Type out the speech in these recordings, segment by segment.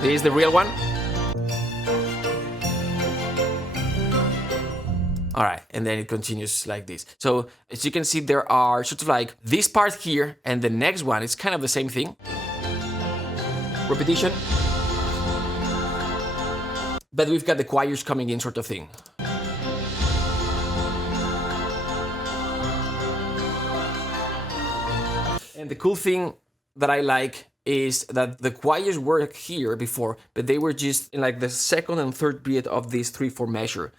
This is the real one. All right, and then it continues like this. So as you can see, there are sort of like this part here and the next one. It's kind of the same thing. Repetition. But we've got the choirs coming in sort of thing. And the cool thing that I like is that the choirs were here before, but they were just in like the second and third beat of this 3/4 measure.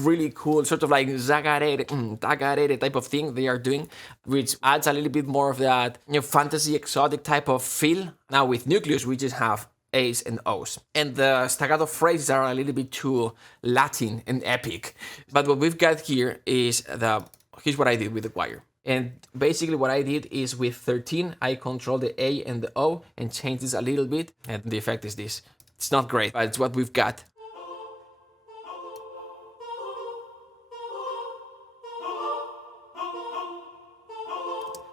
Really cool, sort of like zagarere type of thing they are doing, which adds a little bit more of that, you know, fantasy exotic type of feel. Now with Nucleus, we just have A's and O's, and the staccato phrases are a little bit too Latin and epic. But what we've got here is here's what I did with the choir. And basically what I did is with 13, I control the A and the O and change this a little bit, and the effect is this. It's not great, but it's what we've got.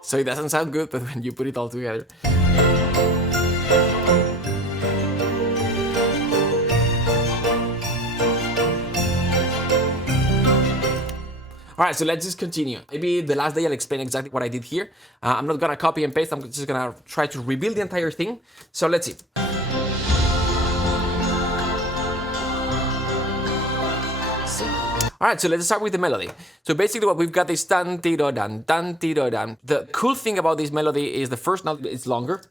So it doesn't sound good, but when you put it all together. All right, so let's just continue. Maybe the last day I'll explain exactly what I did here. I'm not gonna copy and paste, I'm just gonna try to rebuild the entire thing. So let's see. All right, so let's start with the melody. So basically what we've got is tan tiro dan, tan tiro dan. The cool thing about this melody is the first note is longer.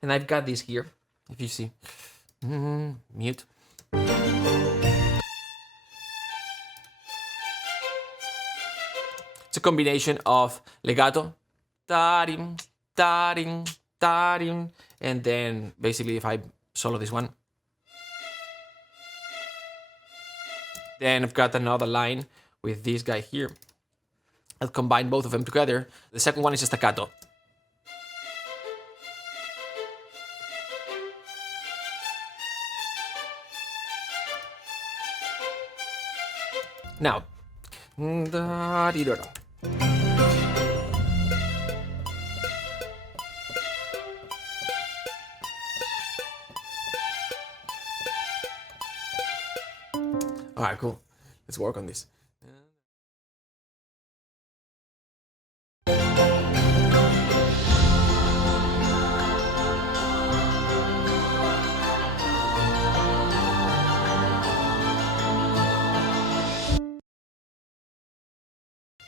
And I've got this here, if you see. Mute. It's a combination of legato, tarim, tarim, tarim, and then basically if I solo this one, then I've got another line with this guy here. I'll combine both of them together. The second one is a staccato. Now, all right, cool. Let's work on this.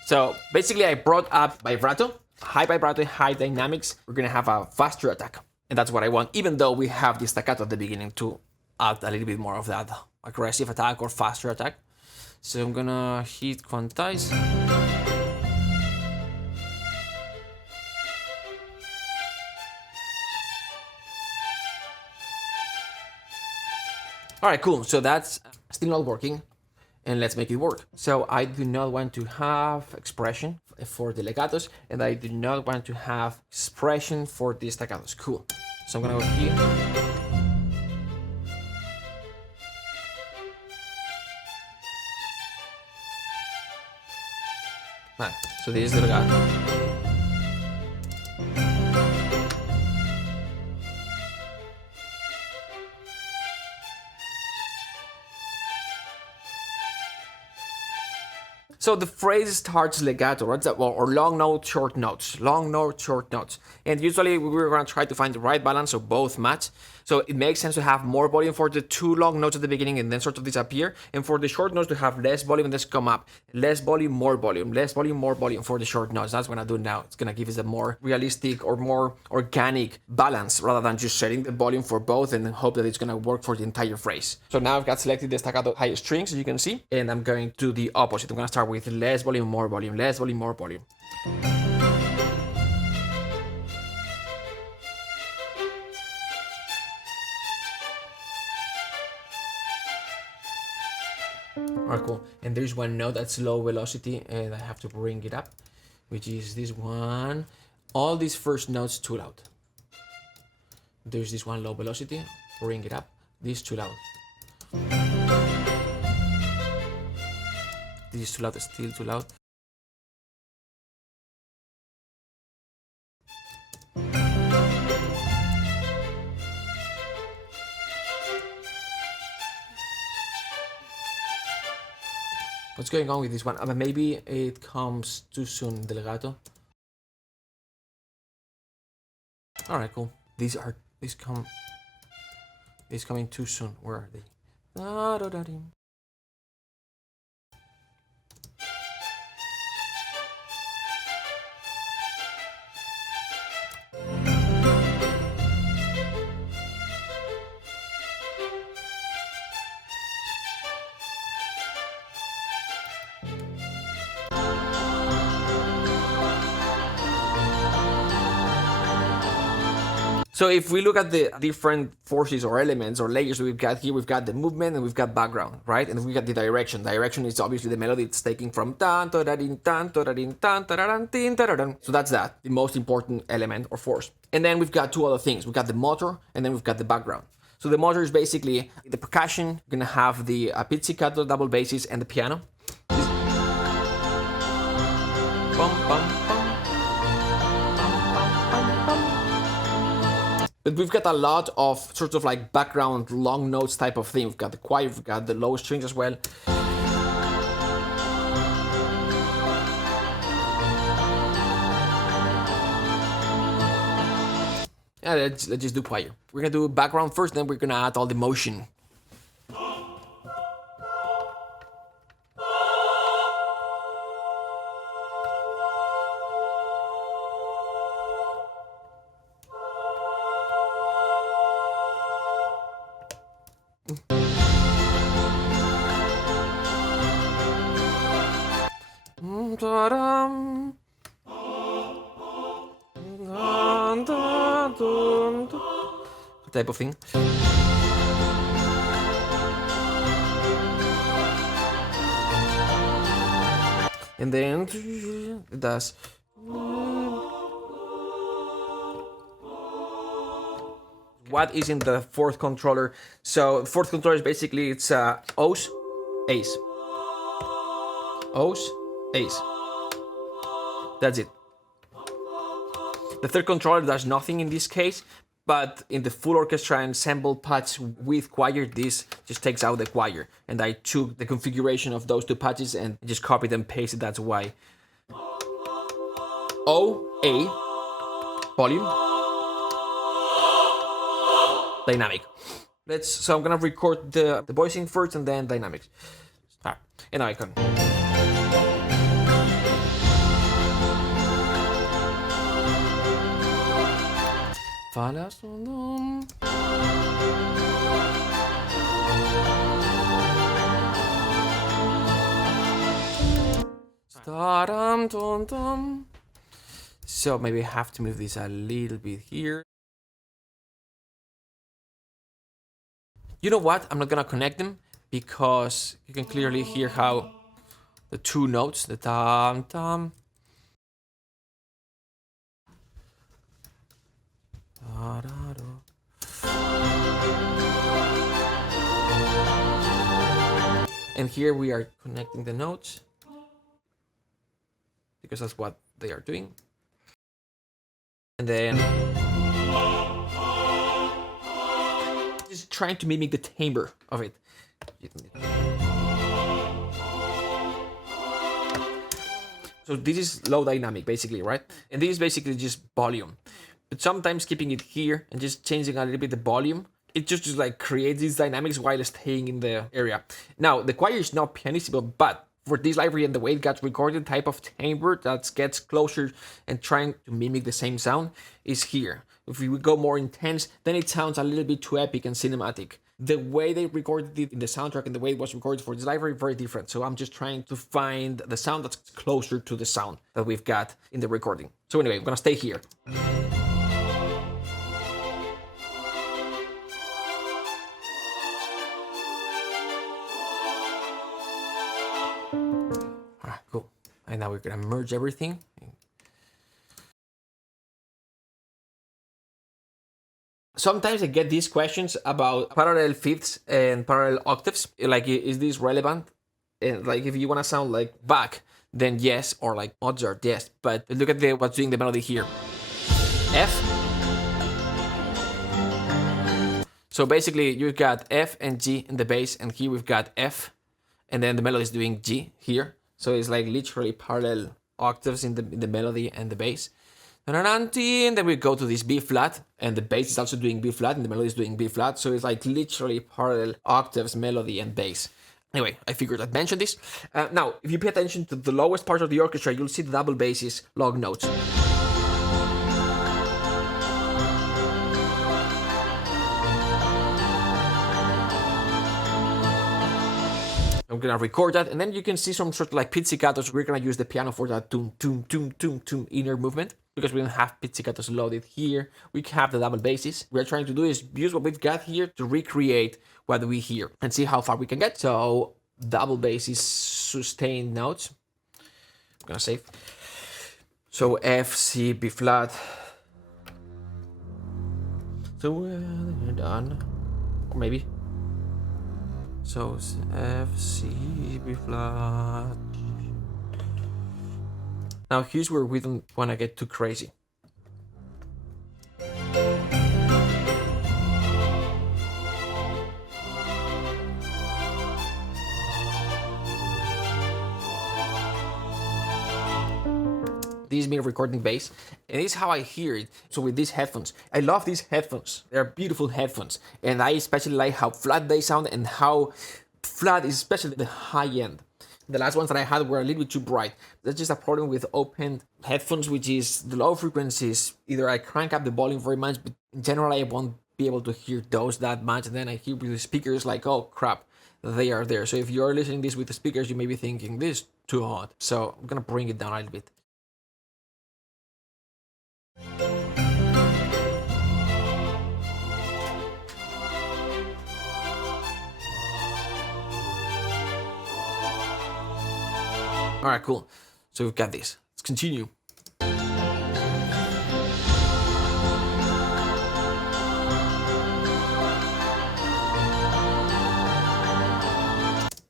So basically I brought up vibrato, high vibrato, high dynamics. We're gonna have a faster attack. And that's what I want, even though we have the staccato at the beginning to add a little bit more of that aggressive attack or faster attack. So I'm gonna hit quantize. All right, cool. So that's still not working. And let's make it work. So I do not want to have expression for the legatos, and I do not want to have expression for the staccatos. Cool. So I'm gonna go here. Right, so this is the legato. So the phrase starts legato, right? Or long note, short notes. Long note, short notes. And usually we're going to try to find the right balance so both match. So it makes sense to have more volume for the two long notes at the beginning and then sort of disappear. And for the short notes to have less volume and just come up. Less volume, more volume. Less volume, more volume for the short notes. That's what I'm going to do now. It's going to give us a more realistic or more organic balance rather than just setting the volume for both and hope that it's going to work for the entire phrase. So now I've got selected the staccato high strings, as you can see. And I'm going to do the opposite. I'm going to start with less volume, more volume, less volume, more volume. Alright, cool. And there's one note that's low velocity and I have to bring it up, which is this one. All these first notes too loud. There's this one low velocity, bring it up, this too loud. This is too loud, still too loud. What's going on with this one? I mean, maybe it comes too soon, the legato. Alright, cool. These coming too soon. Where are they? So if we look at the different forces or elements or layers we've got here, we've got the movement and we've got background, right? And we've got the direction. Direction is obviously the melody it's taking from tan, tadadin, tan, tadadin, tan, tadadan, tin, tadadan. So that's that, the most important element or force. And then we've got two other things. We've got the motor and then we've got the background. So the motor is basically the percussion. You're gonna have the pizzicato, double basses, and the piano. Bum, bum, bum. But we've got a lot of sort of like background long notes type of thing. We've got the choir, we've got the low strings as well. Yeah, let's just do choir. We're gonna do background first, then we're gonna add all the motion. Type of thing. And then it does. What is in the fourth controller? So the fourth controller is basically it's O's, A's. O's, A's. That's it. The third controller does nothing in this case, but in the full orchestra ensemble patch with choir, this just takes out the choir. And I took the configuration of those two patches and just copied and pasted, that's why. O, A, volume, dynamic. So I'm gonna record the voicing first and then dynamics. Alright, and icon. So maybe I have to move this a little bit here. You know what? I'm not gonna connect them because you can clearly hear how the two notes, the tam tam, and here we are connecting the notes because that's what they are doing. And then just trying to mimic the timbre of it. So this is low dynamic basically, right? And this is basically just volume. But sometimes keeping it here and just changing a little bit the volume, it just like creates these dynamics while staying in the area. Now, the choir is not pianissimo, but for this library and the way it got recorded, type of timbre that gets closer and trying to mimic the same sound is here. If we go more intense, then it sounds a little bit too epic and cinematic. The way they recorded it in the soundtrack and the way it was recorded for this library, very different. So I'm just trying to find the sound that's closer to the sound that we've got in the recording. So anyway, I'm gonna stay here. Cool. And now we're gonna merge everything. Sometimes I get these questions about parallel fifths and parallel octaves. Like, is this relevant? And like, if you want to sound like Bach, then yes, or like Mozart, yes. But look at what's doing the melody here. F. So basically, you've got F and G in the bass, and here we've got F, and then the melody is doing G here. So it's like literally parallel octaves in the melody and the bass. And then we go to this B flat, and the bass is also doing B flat, and the melody is doing B flat. So it's like literally parallel octaves, melody, and bass. Anyway, I figured I'd mention this. Now, if you pay attention to the lowest part of the orchestra, you'll see the double basses, long notes. I'm gonna record that, and then you can see some sort of like pizzicatos. We're gonna use the piano for that toom, toom, toom, toom, toom inner movement, because we don't have pizzicatos loaded here. We have the double basses. We're trying to do is use what we've got here to recreate what we hear and see how far we can get. So double basses, sustained notes. I'm gonna save. So F, C, B flat. So we're done, or maybe. So F, C, B flat. Now here's where we don't want to get too crazy. This is me recording bass, and this is how I hear it. So with these headphones, I love these headphones. They're beautiful headphones, and I especially like how flat they sound and how flat is especially the high end. The last ones that I had were a little bit too bright. That's just a problem with open headphones, which is the low frequencies. Either I crank up the volume very much, but in general I won't be able to hear those that much, and then I hear with the speakers like, oh crap, they are there. So if you're listening this with the speakers, you may be thinking this is too hot. So I'm gonna bring it down a little bit. All right, cool. So we've got this. Let's continue.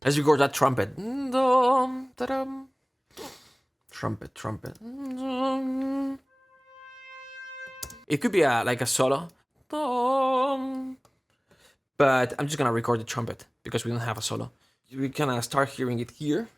Let's record that trumpet. Trumpet, trumpet. It could be like a solo, but I'm just gonna record the trumpet because we don't have a solo. We can start hearing it here.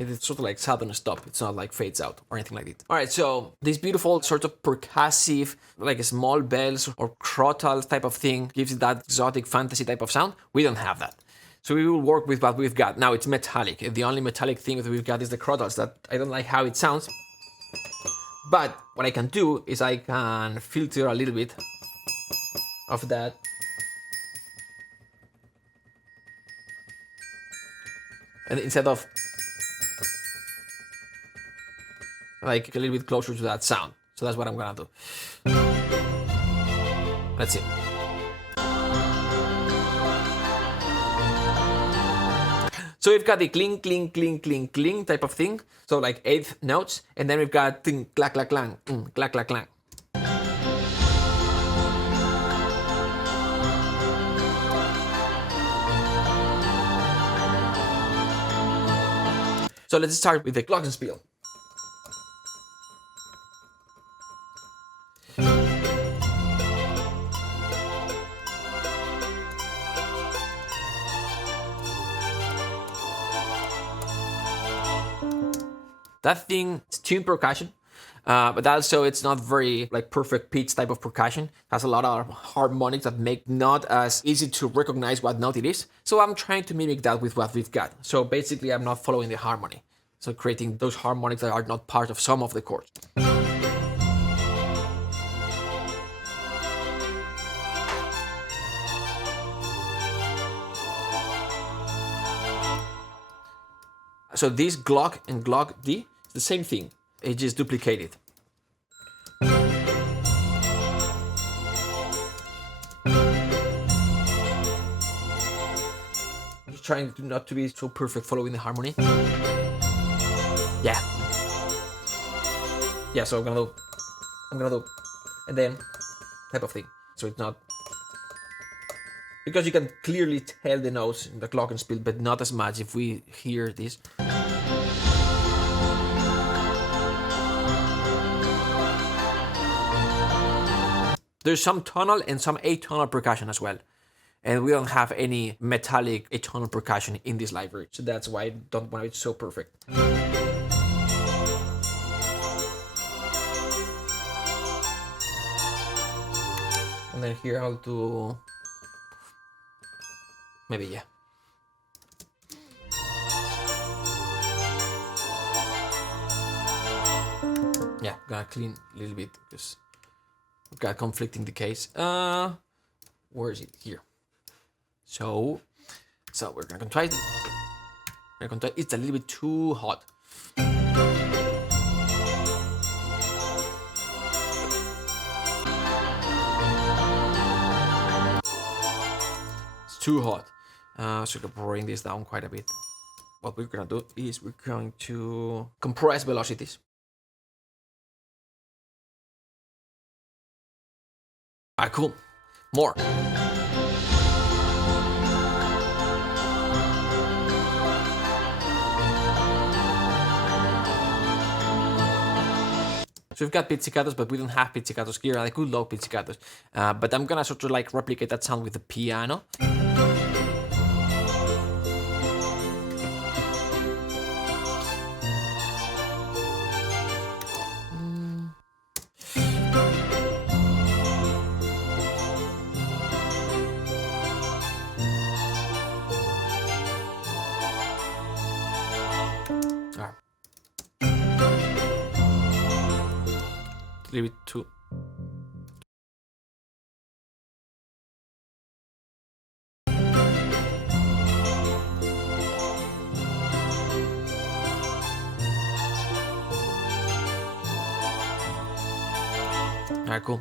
It's sort of like sudden stop. It's not like fades out or anything like that. All right, so this beautiful sort of percussive, like small bells or crotals type of thing gives it that exotic fantasy type of sound. We don't have that. So we will work with what we've got. Now it's metallic. The only metallic thing that we've got is the crotals. That I don't like how it sounds. But what I can do is I can filter a little bit of that. And instead of like a little bit closer to that sound. So that's what I'm gonna do. Let's see. So we've got the cling, cling, cling, cling, cling type of thing. So like eighth notes, and then we've got ting, clack, clack, clang, clack, clack, clang. So let's start with the glockenspiel. That thing is tuned percussion, but also it's not very like perfect pitch type of percussion. It has a lot of harmonics that make not as easy to recognize what note it is. So I'm trying to mimic that with what we've got. So basically I'm not following the harmony. So creating those harmonics that are not part of some of the chords. So this Glock and Glock D is the same thing. It just duplicated. trying to not to be so perfect following the harmony. Yeah. Yeah, so I'm gonna do, and then type of thing. So it's not, because you can clearly tell the notes in the glockenspiel, but not as much if we hear this. There's some tonal and some atonal percussion as well. And we don't have any metallic atonal percussion in this library. So that's why I don't want it so perfect. And then here I'll do, maybe, yeah. Yeah, gonna clean a little bit because we've got conflicting decays. Where is it? Here. So we're gonna try it. It's a little bit too hot. It's too hot. So we're bring this down quite a bit. What we're gonna do is we're going to compress velocities. Alright, cool. More. So we've got pizzicatos, but we don't have pizzicatos here. I could love pizzicatos, but I'm gonna sort of like replicate that sound with the piano. Leave it to. Alright, cool.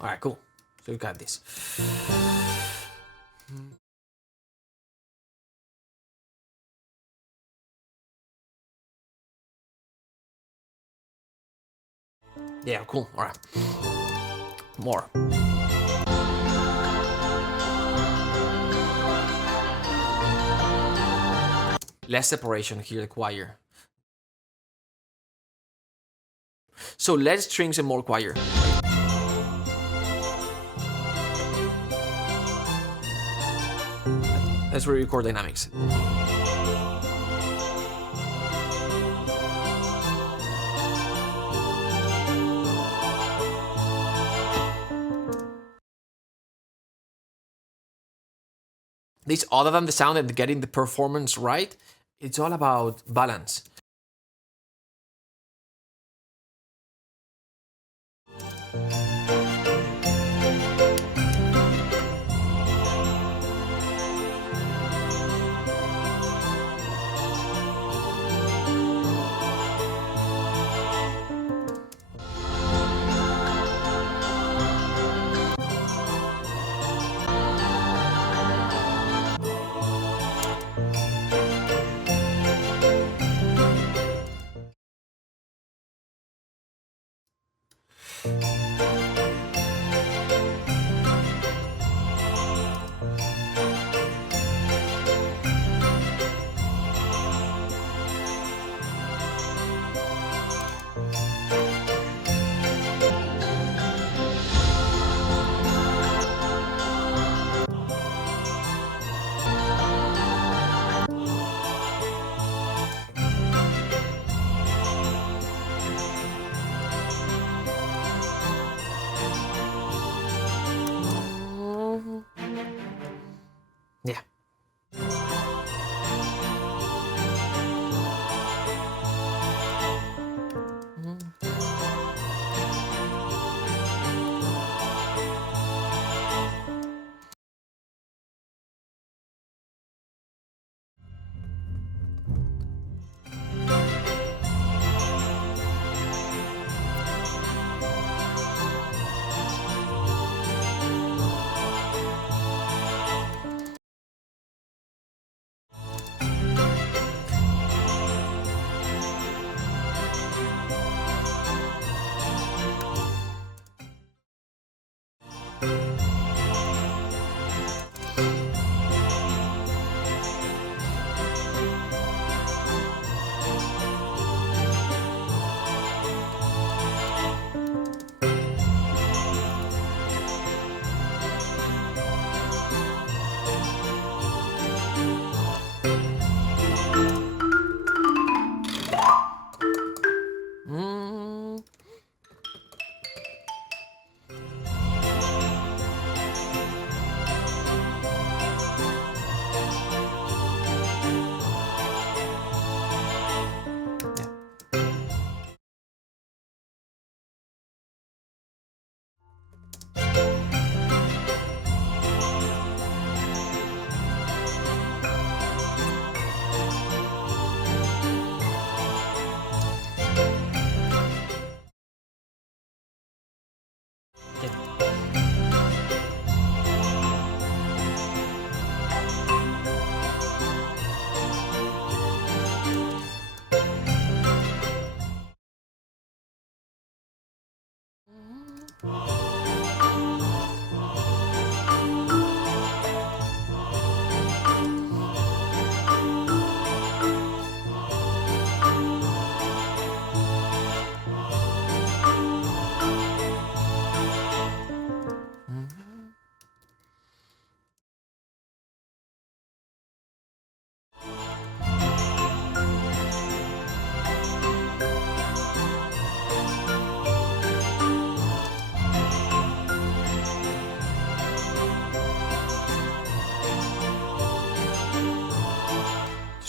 Alright, cool. So we got this. Yeah, cool. Alright. More. Less separation here, the choir. So less strings and more choir. Let's re-record dynamics. This, other than the sound and getting the performance right, it's all about balance.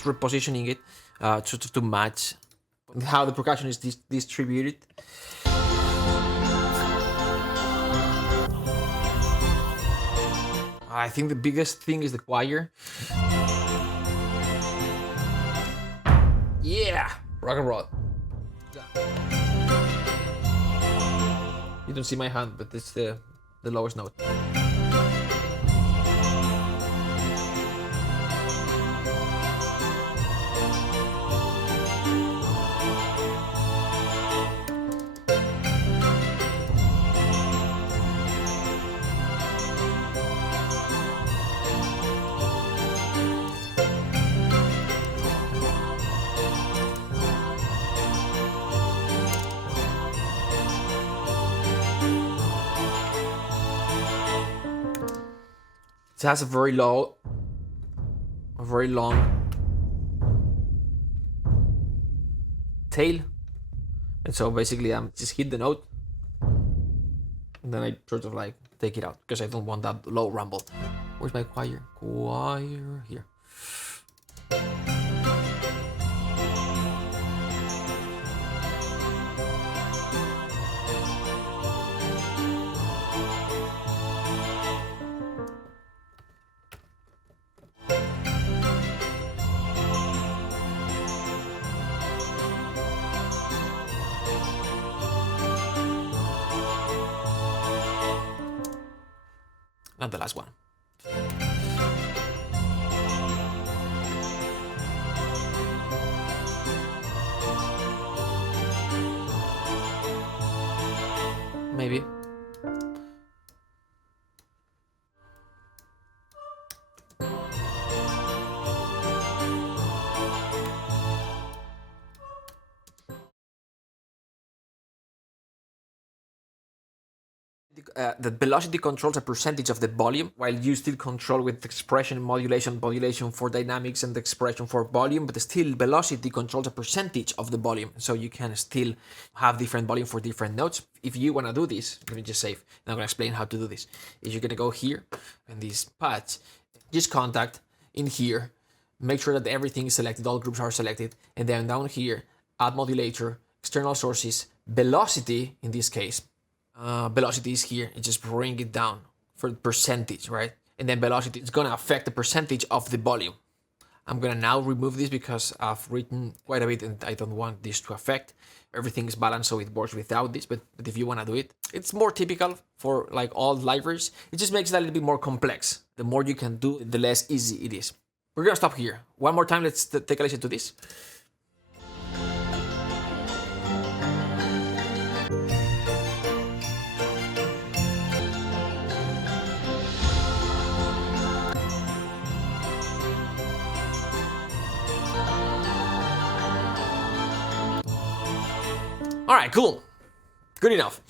just repositioning it to match how the percussion is distributed. I think the biggest thing is the choir. Yeah, rock and roll. You don't see my hand, but it's the lowest note. It has a very long tail, and so basically I'm just hit the note, and then I sort of like take it out because I don't want that low rumble. Where's my choir? Choir here. And the last one. Maybe. The velocity controls a percentage of the volume, while you still control with expression, modulation for dynamics, and the expression for volume, but still velocity controls a percentage of the volume, so you can still have different volume for different notes. If you want to do this, let me just save, and I'm going to explain how to do this. Is you're going to go here, and this patch, just contact in here, make sure that everything is selected, all groups are selected, and then down here, add modulator, external sources, velocity, in this case, velocity is here, and just bring it down for the percentage, right? And then velocity is gonna affect the percentage of the volume. I'm gonna now remove this because I've written quite a bit and I don't want this to affect. Everything is balanced so it works without this, but if you wanna do it, it's more typical for like all libraries. It just makes it a little bit more complex. The more you can do, the less easy it is. We're gonna stop here. One more time, let's take a listen to this. All right, cool. Good enough.